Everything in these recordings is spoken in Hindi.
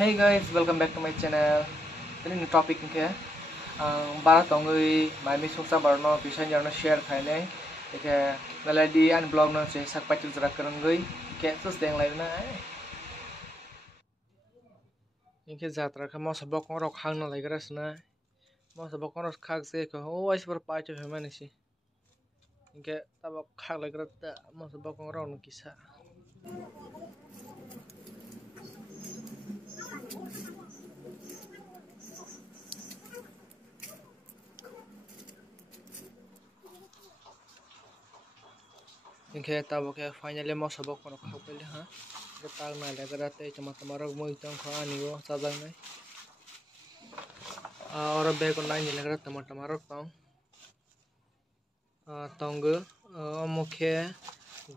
Hey guys, welcome back to my channel. Ini topik ke barat tonggui mai mi sungsa barno bisa jarno share khaine ke naladi an blog no che sakpai tu jara karangui ke sus deng lai na ke jatra kha mo sabok rok hang na lai gras na mo sabok rok khak se ko o ais par pai tu hemani si ke tabok khak lai gras ta mo sabok rok no kisa Ingke tabok ke finally mo sabok rok khak pele ha tang na le gras te chama tamarok moi tang kha ani wo sajang nai और bag online ni lagra tamarok tong tongu mukhe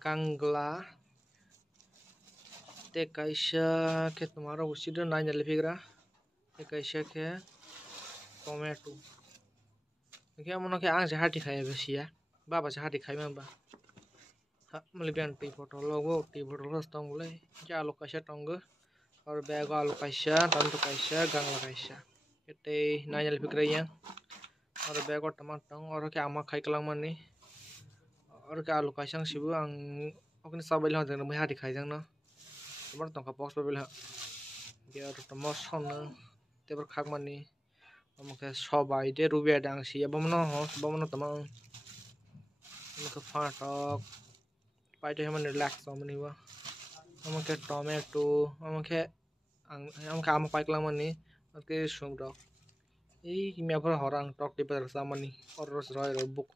gangla te kaisa ke tamarok usido nai lefigra te kaisa ke tomato ke amono ke ang hati khai besia baba hati khai mamba ha malibian ti photo logo ti photo los tong le ja alu kaisa tongu और bag alu kaisa tantu kaisa gangla kaisa ete nai lefigra yang और बैग टमाटर और के आमा खाई कलांग मानी और के आलू का संग सिबु आं ओकने साबाइल हां जंग हाथि खाइ जंग न तमर तंका बॉक्स बाइल हा के और टमस सन तेबर खाग मानी हमके सबाइ दे रुबिया डांग सि बमनो हो बमनो तम हमके फाटक पाइटे हमन रिलैक्स मानी वा हमके टोमेटो हमके आमा पाइक लांग मानी के सुंग दो ini apa orang tok di pasar sama nih orang roy robuk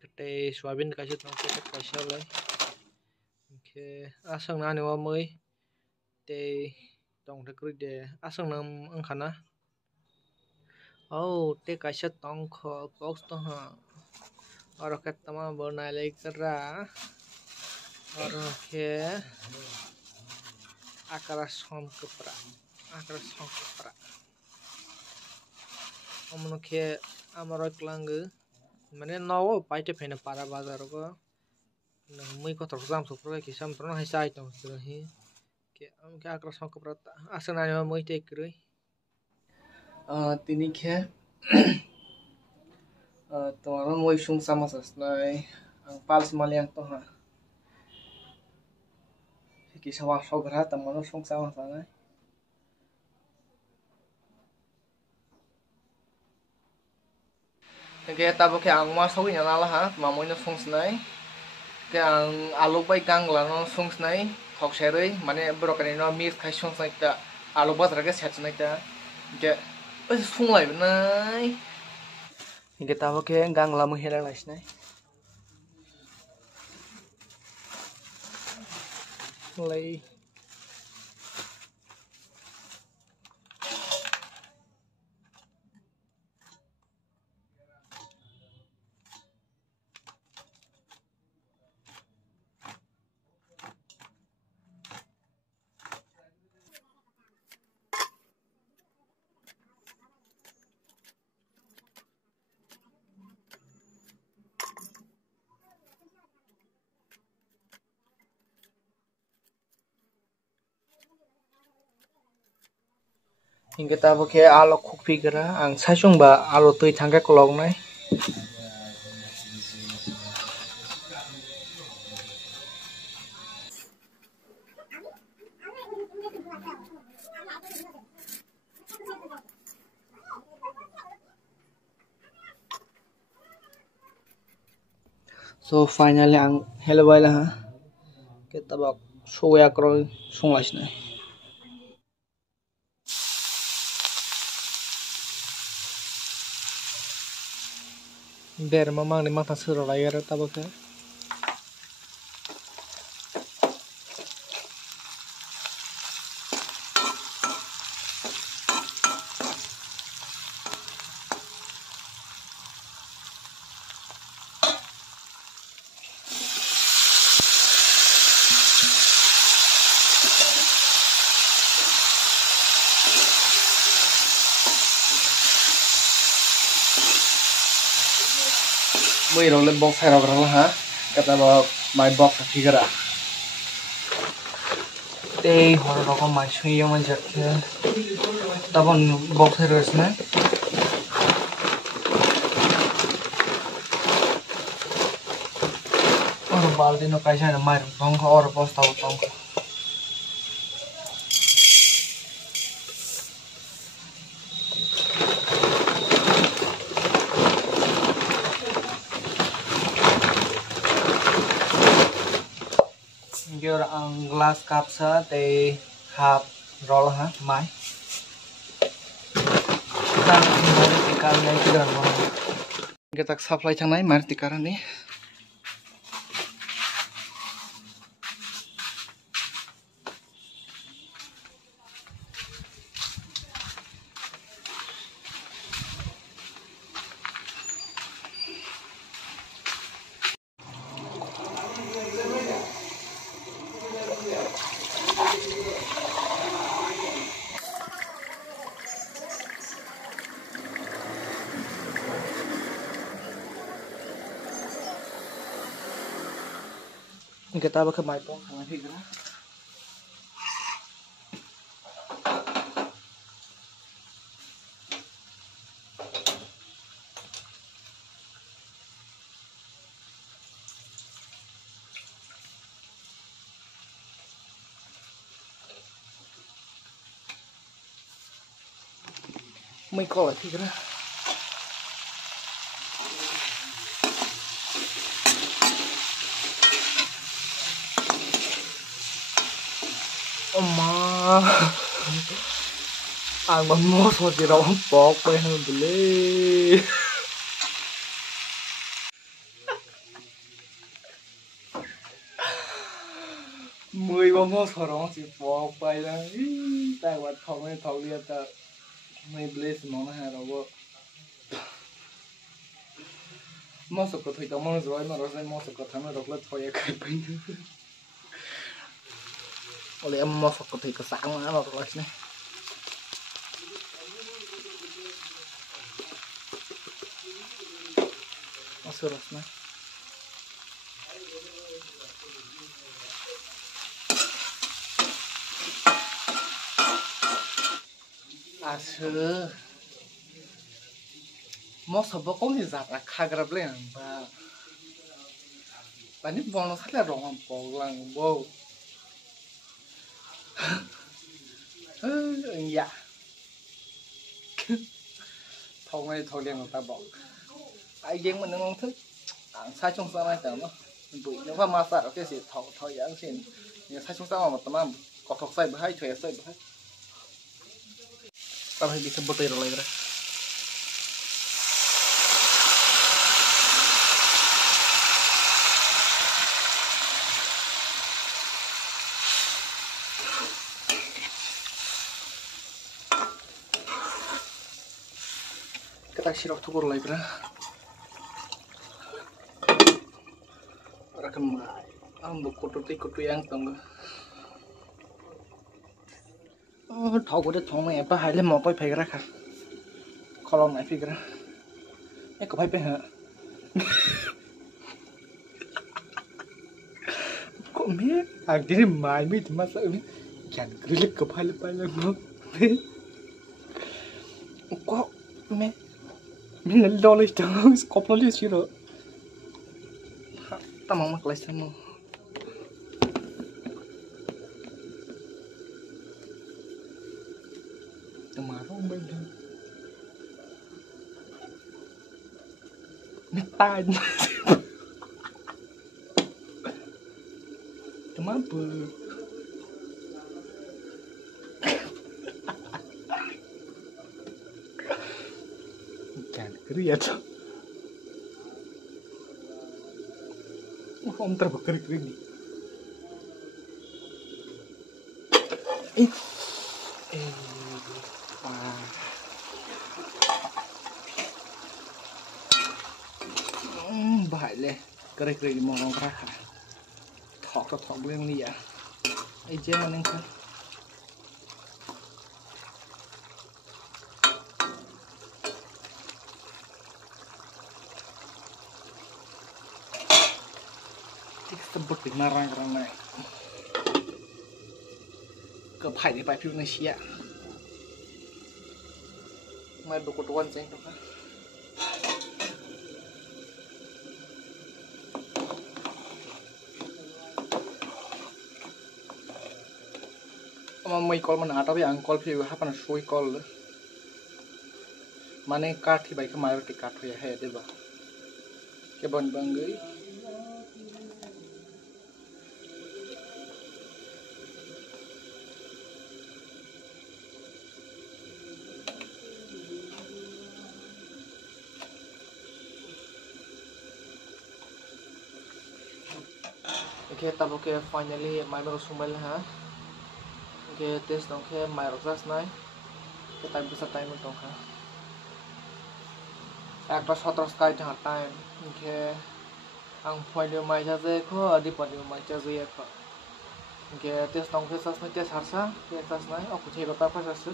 kete soyabin kasih tong kete kasih lah oke asang nani wa mai te tong te kru de asang nam angkana oh te kasih tong kho box to ha orang kata mah bernai lagi kera orang ke akar som kepra अमनो के आमरो क्लांग माने नव पाइटे फेने पारा बाजार को मुई को थोर जाम सप्रो के सम तनो है साइ तम रही के हम के आक्र सक प्रता आसन आने मुई टेक रही तिनी के तोरो मुई सुंग समसस नै पाल्स मलियां तो हा कि सवा सग्रा तमनो सुंग समस नै ke tabo ke ang ma sawi na la ha mamoi no songsnai ke ang alu bai gangla no songsnai thok serei mane brokani no mix khai songsnai ta alu bazar ke setsnai ta ke sunglai nai ke tabo ke gangla mo hela laisnai lai hingga tabo ke alo khukpi gara ang saisung ba alo tui thangka kolong nai so finally ang hello baila ha ke tabak soya kroi sunglaisnai der mamang ni mata suro layar tabak mui rong le box hai rong ha kata ba my box figure Tei hor rokom mai suyo manjakhe tabon box resna or baldi no kaisa na mai tongko or bosta tongko ang glass cup sa tei half roll ha mai dan mari tikar nai kidan mo kita supply chang nai mari tikar ni kita bakal mai pong hang hi gra mai ko hi gra Oma, ang mamos mo si Rawang Pok pa yung beli. Mười mamos mo Rawang si Pok pa yung tai wat thong hay thong liat ta may beli semua na harawo. Mos ko thoi ta mos roi ma roi mos ko thang rok la thoi kai pin. Oleh em mau sok ke sang mana terus nih. Masuk terus nih. Asyik. Mau sebab kau ni zat kagar beli apa? Tadi bonus ada rongan polang wow. Dạ thâu ngay thâu liền người ta bỏ ai riêng mình không thích sai trong sao này tưởng nó bụi nếu mà sợ cái gì thâu thâu dạng xin nhưng sai trong sao mà tao mà có thọc say hay chơi say hay tao hay bị thâm bột rồi đấy kita sirap tukur lagi dah. Rakam ambuk kutu yang tengah. Thau của đứa thằng này em hay lên một cái phải ra cả. Kalau nãy phải ra. Em có phải hả? Kok me? Akhirnya main itu masa ini. Jangan kerja kepala mau. Kok me? Mình lo lấy chẳng cọp lo lấy gì rồi ta mong mặc lấy xem mà mà không bên đâu mệt tai má bự Kriat, om terbakar ini. Bahaya le, kering mau orang kerah. Thok yang ni ya. Jangan yang kan. Sebut di narang kerana ke phai de pai phi na sia mai do ko tuan ceng to ka ama mai kol mana ata bi ang kol phi ha pana soi kol mane kathi bai ka mai ti kath hoya he de ba ke bon bangai okay tabo ke finally mai ro sumbal ha okay test dong ke mai ro class nai ke time bisa time dong ha একটা 17 কাই টা টাইম के आं फैनो माइ जाजे खो आदि पनि माइ जाजे खो के टेस्ट दं के सास टेस्ट हारसा के सास नाइ अ कुथे बा पास आसु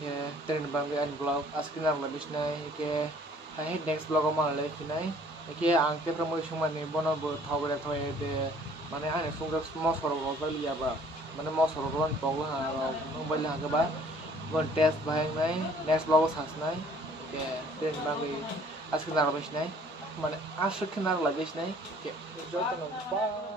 के ट्रेन बांगे अन ब्लॉग आस्किन आर लबिसनाय के हाय नेक्स्ट ब्लॉग मा ले फिनाय के आं के प्रमोय सुमानि बनबो थावरे थय दे माने आने सुंग मसर रो लियाबा माने मसर रो बगो हा रो मोबाइल हा गबा वन टेस्ट बाहायनाय नेक्स्ट ब्लॉग सासनाय के ट्रेन बांगे आस्किन आर लबिसनाय माने आसु खिनार लबिसनाय के जतन बा